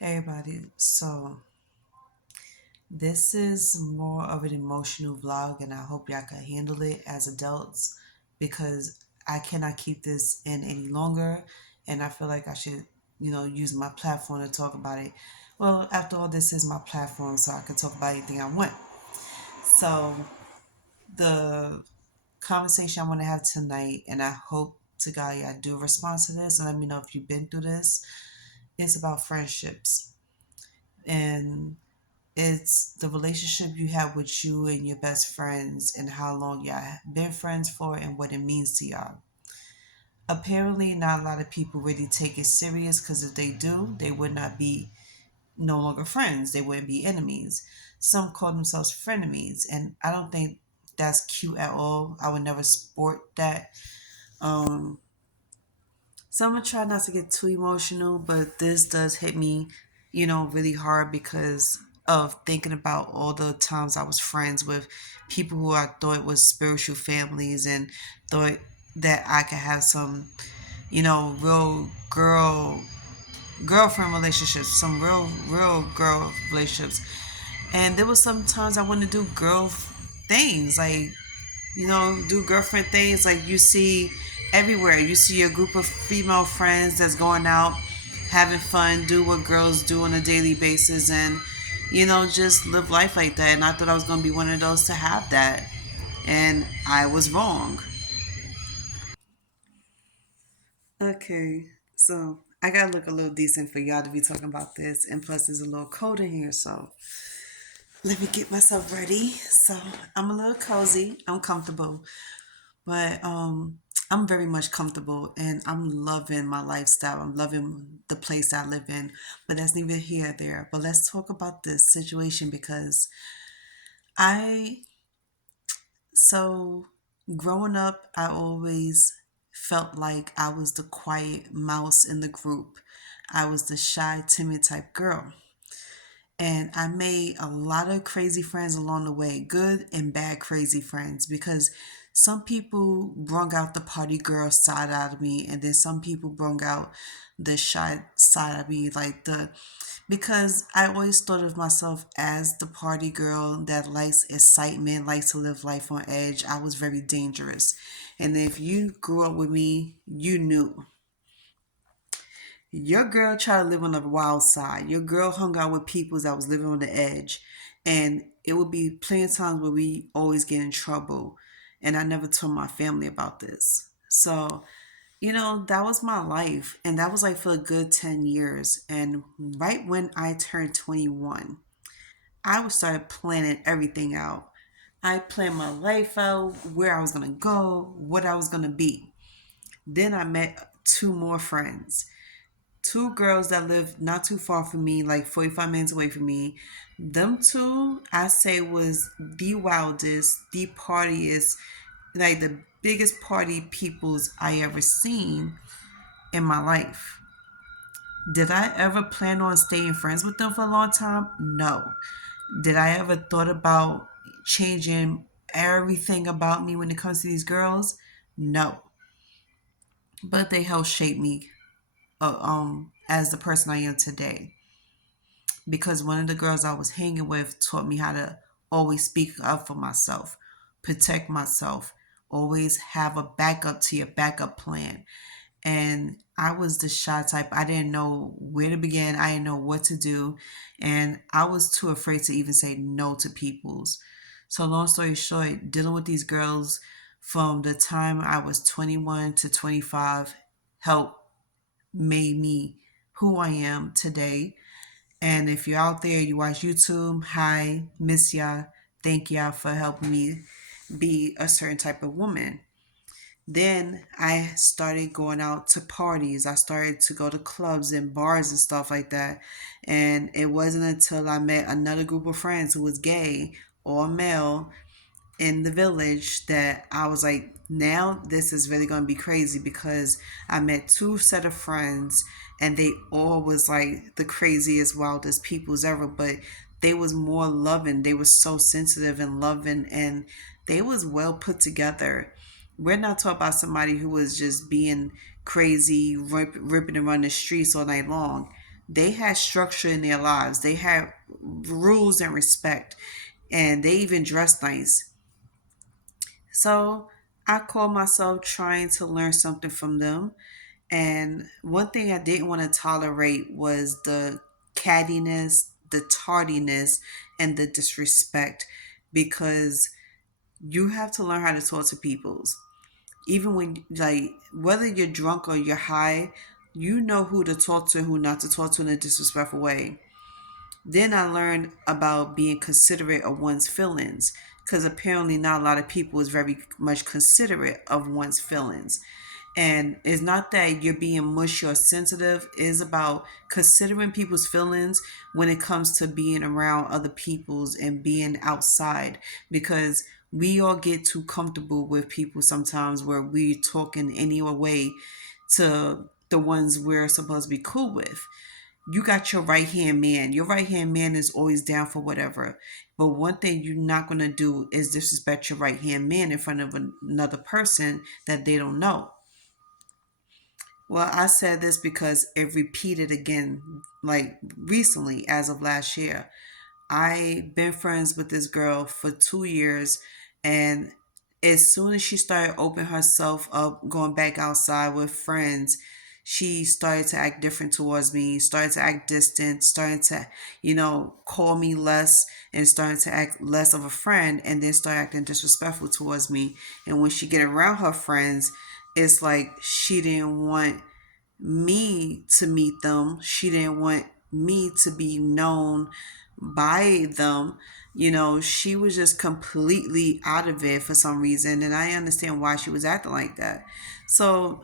Hey everybody, so this is more of an emotional vlog, and I hope y'all can handle it as adults because I cannot keep this in any longer, and I feel like I should, use my platform to talk about it. Well, after all, this is my platform, so I can talk about anything I want. So, the conversation I want to have tonight, and I hope to God y'all do respond to this, and let me know if you've been through this, is about friendships. And it's the relationship you have with you and your best friends and how long y'all been friends for and what it means to y'all. Apparently, not a lot of people really take it serious because if they do, they would not be no longer friends. They wouldn't be enemies. Some call themselves frenemies, and I don't think that's cute at all. I would never sport that. Um, so I'm gonna try not to get too emotional, but this does hit me, really hard because of thinking about all the times I was friends with people who I thought was spiritual families and thought that I could have some, real girlfriend relationships, some real girl relationships. And there was some times I wanted to do girl things, like do girlfriend things like you see everywhere. You see a group of female friends that's going out, having fun, do what girls do on a daily basis, and just live life like that. And I thought I was going to be one of those to have that, and I was wrong. Okay, so I gotta look a little decent for y'all to be talking about this, and plus there's a little cold in here, so let me get myself ready. So I'm a little cozy, I'm comfortable. But I'm very much comfortable and I'm loving my lifestyle. I'm loving the place I live in. But that's neither here nor there. But let's talk about this situation because I so growing up I always felt like I was the quiet mouse in the group. I was the shy, timid type girl. And I made a lot of crazy friends along the way, good and bad crazy friends, because some people brung out the party girl side out of me, and then some people brung out the shy side of me, because I always thought of myself as the party girl that likes excitement, likes to live life on edge. I was very dangerous. And if you grew up with me, you knew. Your girl tried to live on the wild side. Your girl hung out with people that was living on the edge. And it would be plenty of times where we always get in trouble. And I never told my family about this. So, that was my life. And that was like for a good 10 years. And right when I turned 21, I was started planning everything out. I planned my life out, where I was going to go, what I was going to be. Then I met two more friends, two girls that live not too far from me, like 45 minutes away from me. Them two, I say, was the wildest, the partiest, like the biggest party peoples I ever seen in my life. Did I ever plan on staying friends with them for a long time? No. Did I ever thought about changing everything about me when it comes to these girls? No. But they helped shape me as the person I am today, because one of the girls I was hanging with taught me how to always speak up for myself, protect myself, always have a backup to your backup plan. And I was the shy type. I didn't know where to begin. I didn't know what to do. And I was too afraid to even say no to people's. So, long story short, dealing with these girls from the time I was 21 to 25 helped made me who I am today. And if you're out there, you watch YouTube, hi, miss ya. Thank y'all for helping me be a certain type of woman. Then I started going out to parties. I started to go to clubs and bars and stuff like that. And it wasn't until I met another group of friends who was gay or male in the village that I was like, now this is really going to be crazy, because I met two set of friends and they all was like the craziest, wildest peoples ever, but they was more loving. They was so sensitive and loving, and they was well put together. We're not talking about somebody who was just being crazy, ripping and running the streets all night long. They had structure in their lives. They had rules and respect, and they even dressed nice. So I call myself trying to learn something from them. And one thing I didn't want to tolerate was the cattiness, the tardiness, and the disrespect, because you have to learn how to talk to peoples. Even when, like, whether you're drunk or you're high, you know who to talk to and who not to talk to in a disrespectful way. Then I learned about being considerate of one's feelings, because apparently not a lot of people is very much considerate of one's feelings. And it's not that you're being mushy or sensitive, it's about considering people's feelings when it comes to being around other people's and being outside. Because we all get too comfortable with people sometimes where we talk in any way to the ones we're supposed to be cool with. You got your right hand man. Your right hand man is always down for whatever. But one thing you're not going to do is disrespect your right hand man in front of another person that they don't know. Well, I said this because it repeated again, like recently, as of last year. I've been friends with this girl for 2 years, and as soon as she started opening herself up, going back outside with friends, she started to act different towards me, started to act distant, starting to, call me less, and starting to act less of a friend, and then start acting disrespectful towards me. And when she get around her friends, it's like she didn't want me to meet them. She didn't want me to be known by them. She was just completely out of it for some reason. And I understand why she was acting like that. So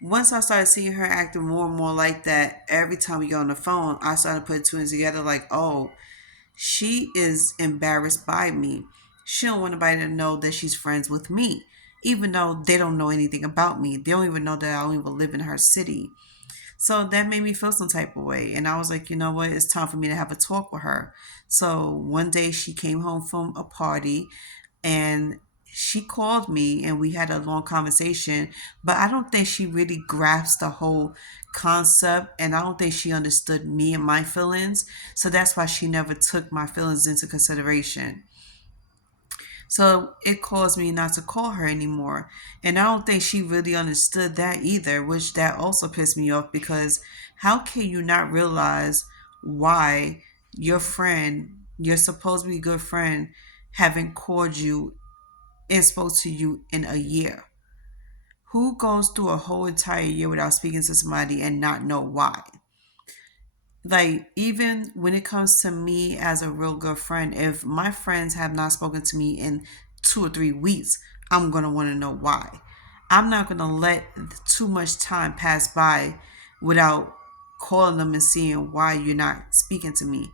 once I started seeing her acting more and more like that, every time we go on the phone, I started putting two and together like, oh, she is embarrassed by me. She don't want anybody to know that she's friends with me, even though they don't know anything about me. They don't even know that I don't even live in her city. So that made me feel some type of way. And I was like, you know what? It's time for me to have a talk with her. So one day she came home from a party, and she called me and we had a long conversation. But I don't think she really grasped the whole concept, and I don't think she understood me and my feelings. So that's why she never took my feelings into consideration. So it caused me not to call her anymore. And I don't think she really understood that either, which that also pissed me off, because how can you not realize why your friend, your supposed to be good friend, haven't called you and spoke to you in a year? Who goes through a whole entire year without speaking to somebody and not know why? Like, even when it comes to me as a real good friend, if my friends have not spoken to me in 2 or 3 weeks, I'm going to want to know why. I'm not going to let too much time pass by without calling them and seeing why you're not speaking to me.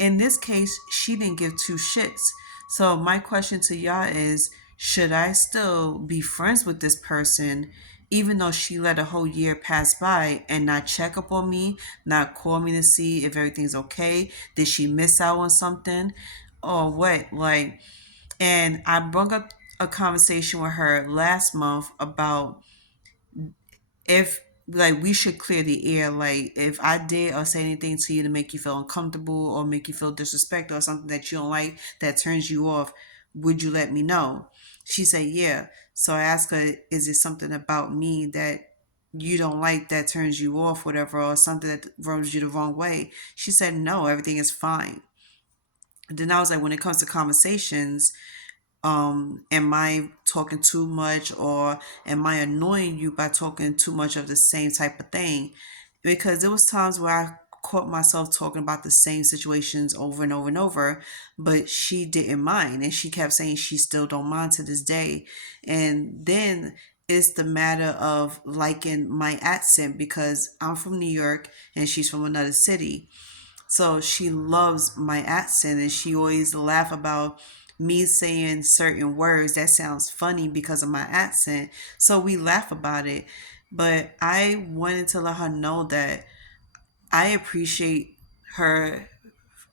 In this case, she didn't give two shits. So my question to y'all is, should I still be friends with this person even though she let a whole year pass by and not check up on me, not call me to see if everything's okay? Did she miss out on something or what? Like, and I brought up a conversation with her last month about if, like, we should clear the air. Like, if I did or say anything to you to make you feel uncomfortable or make you feel disrespected or something that you don't like that turns you off, would you let me know? She said yeah. So I asked her, is it something about me that you don't like that turns you off, whatever, or something that rubs you the wrong way? She said no, everything is fine. Then I was like, when it comes to conversations, am I talking too much, or am I annoying you by talking too much of the same type of thing? Because there was times where I caught myself talking about the same situations over and over and over, but she didn't mind, and she kept saying she still don't mind to this day. And then it's the matter of liking my accent, because I'm from New York and she's from another city. So she loves my accent, and she always laugh about me saying certain words that sounds funny because of my accent. So we laugh about it. But I wanted to let her know that I appreciate her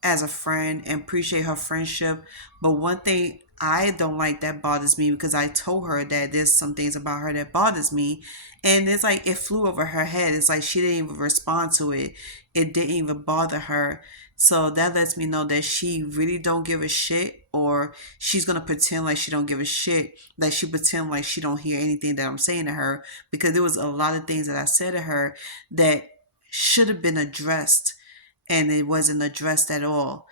as a friend and appreciate her friendship. But one thing I don't like that bothers me, because I told her that there's some things about her that bothers me, and it's like it flew over her head. It's like she didn't even respond to it. It didn't even bother her. So that lets me know that she really don't give a shit, or she's gonna pretend like she don't give a shit, like she pretend like she don't hear anything that I'm saying to her, because there was a lot of things that I said to her that should have been addressed, and it wasn't addressed at all.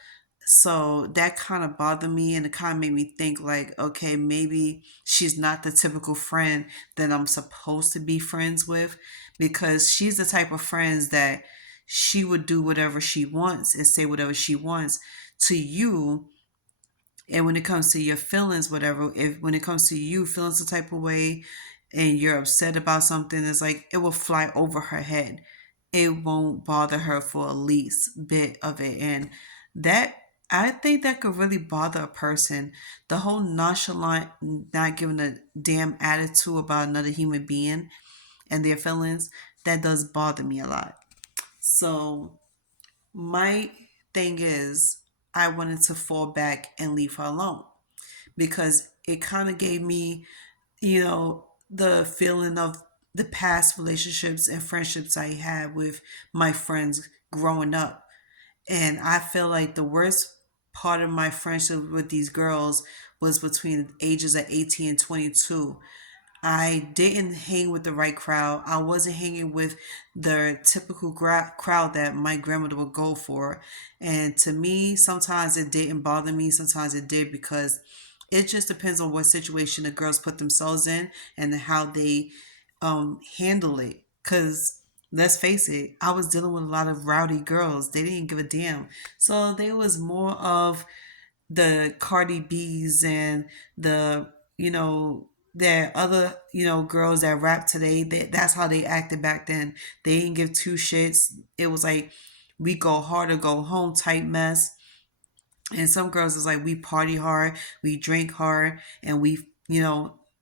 So that kind of bothered me, and it kind of made me think like, okay, maybe she's not the typical friend that I'm supposed to be friends with, because she's the type of friends that she would do whatever she wants and say whatever she wants to you. And when it comes to your feelings, whatever, if when it comes to you feeling some type of way and you're upset about something, it's like it will fly over her head. It won't bother her for a least bit of it. And that, I think that could really bother a person. The whole nonchalant, not giving a damn attitude about another human being and their feelings, that does bother me a lot. So my thing is, I wanted to fall back and leave her alone, because it kind of gave me, the feeling of the past relationships and friendships I had with my friends growing up. And I feel like the worst part of my friendship with these girls was between the ages of 18 and 22. I didn't hang with the right crowd. I wasn't hanging with the typical crowd that my grandmother would go for. And to me, sometimes it didn't bother me, sometimes it did, because it just depends on what situation the girls put themselves in and how they handle it. Because let's face it, I was dealing with a lot of rowdy girls. They didn't give a damn. So they was more of the Cardi B's and the, you know, there other, girls that rap today. That's how they acted back then. They didn't give two shits. It was like we go hard or go home type mess. And some girls is like we party hard, we drink hard, and we,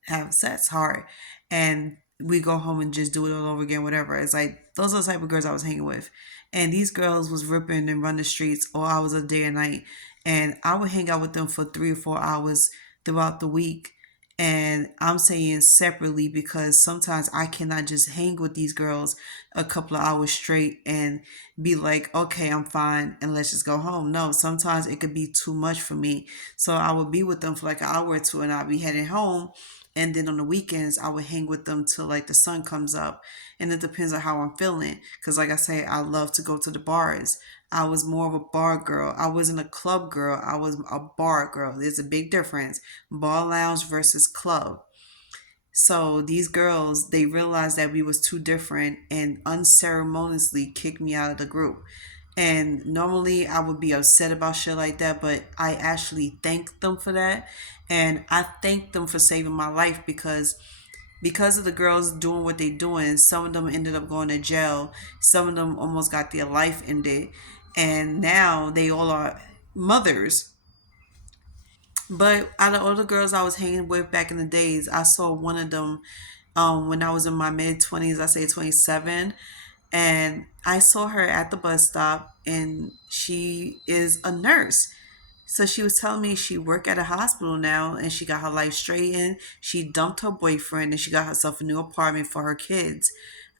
have sex hard. And we go home and just do it all over again, whatever. It's like those are the type of girls I was hanging with. And these girls was ripping and run the streets all hours of the day and night. And I would hang out with them for 3 or 4 hours throughout the week. And I'm saying separately, because sometimes I cannot just hang with these girls a couple of hours straight and be like, okay, I'm fine, and let's just go home. No, sometimes it could be too much for me. So I would be with them for like an hour or two, and I'd be heading home. And then on the weekends, I would hang with them till like the sun comes up. And it depends on how I'm feeling. Because, like I say, I love to go to the bars. I was more of a bar girl. I wasn't a club girl. I was a bar girl. There's a big difference. Bar lounge versus club. So these girls, they realized that we was too different and unceremoniously kicked me out of the group. And normally I would be upset about shit like that, but I actually thanked them for that. And I thanked them for saving my life, because of the girls doing what they doing, some of them ended up going to jail. Some of them almost got their life ended. And now they all are mothers. But out of all the girls I was hanging with back in the days, I saw one of them when I was in my mid 20s, I say 27. And I saw her at the bus stop, and she is a nurse. So she was telling me she worked at a hospital now, and she got her life straightened. She dumped her boyfriend and she got herself a new apartment for her kids.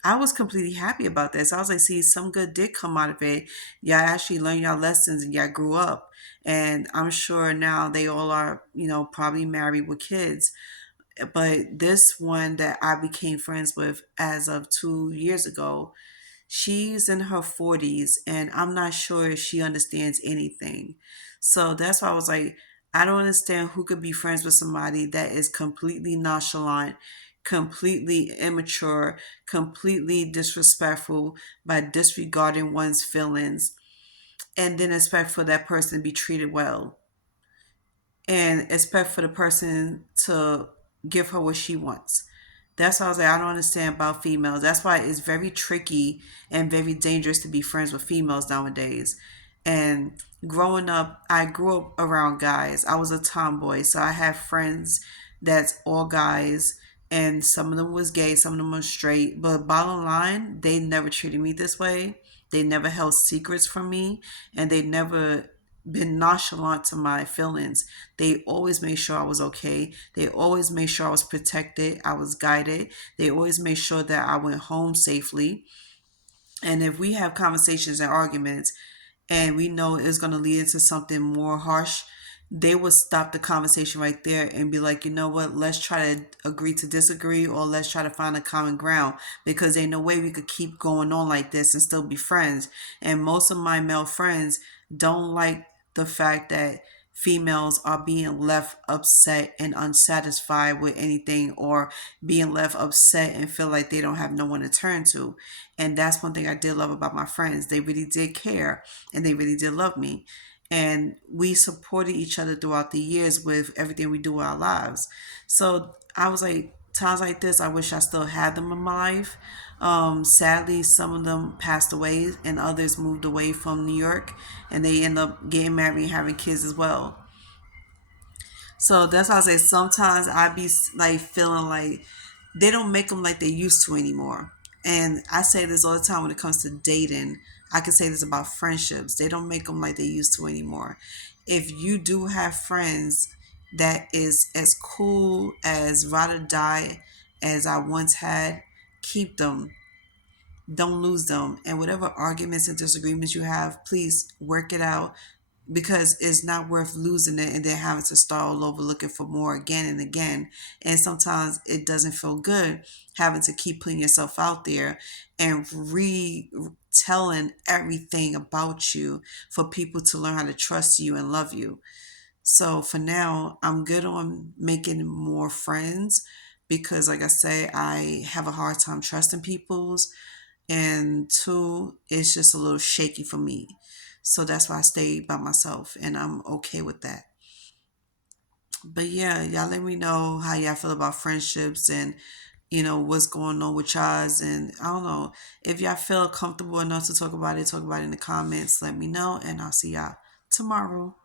I was completely happy about this. I was like, see, some good did come out of it. Y'all actually learned y'all lessons and y'all grew up. And I'm sure now they all are, probably married with kids. But this one that I became friends with as of 2 years ago, she's in her 40s, and I'm not sure if she understands anything. So that's why I was like, I don't understand who could be friends with somebody that is completely nonchalant, completely immature, completely disrespectful by disregarding one's feelings, and then expect for that person to be treated well, and expect for the person to give her what she wants. That's why I was like, I don't understand about females. That's why it's very tricky and very dangerous to be friends with females nowadays. And growing up, I grew up around guys. I was a tomboy, so I have friends that's all guys, and some of them was gay, some of them was straight. But bottom line, they never treated me this way. They never held secrets from me, and they never been nonchalant to my feelings. They always made sure I was okay. They always made sure I was protected. I was guided. They always made sure that I went home safely. And if we have conversations and arguments and we know it's going to lead into something more harsh, they would stop the conversation right there and be like, you know what, let's try to agree to disagree, or let's try to find a common ground, because ain't no way we could keep going on like this and still be friends. And most of my male friends don't like the fact that females are being left upset and unsatisfied with anything, or being left upset and feel like they don't have no one to turn to. And that's one thing I did love about my friends. They really did care and they really did love me. And we supported each other throughout the years with everything we do in our lives. So I was like, times like this, I wish I still had them in my life. Sadly, some of them passed away and others moved away from New York, and they end up getting married and having kids as well. So that's why I say sometimes I be like feeling like they don't make them like they used to anymore. And I say this all the time when it comes to dating. I can say this about friendships. They don't make them like they used to anymore. If you do have friends that is as cool as ride or die as I once had, keep them. Don't lose them. And whatever arguments and disagreements you have, please work it out, because it's not worth losing it and then having to start all over looking for more again and again. And sometimes it doesn't feel good having to keep putting yourself out there and retelling everything about you for people to learn how to trust you and love you. So for now, I'm good on making more friends because, like I say, I have a hard time trusting people's, and two, it's just a little shaky for me. So that's why I stay by myself, and I'm okay with that. But yeah, y'all let me know how y'all feel about friendships, and what's going on with y'all's. And I don't know, if y'all feel comfortable enough to talk about it in the comments. Let me know, and I'll see y'all tomorrow.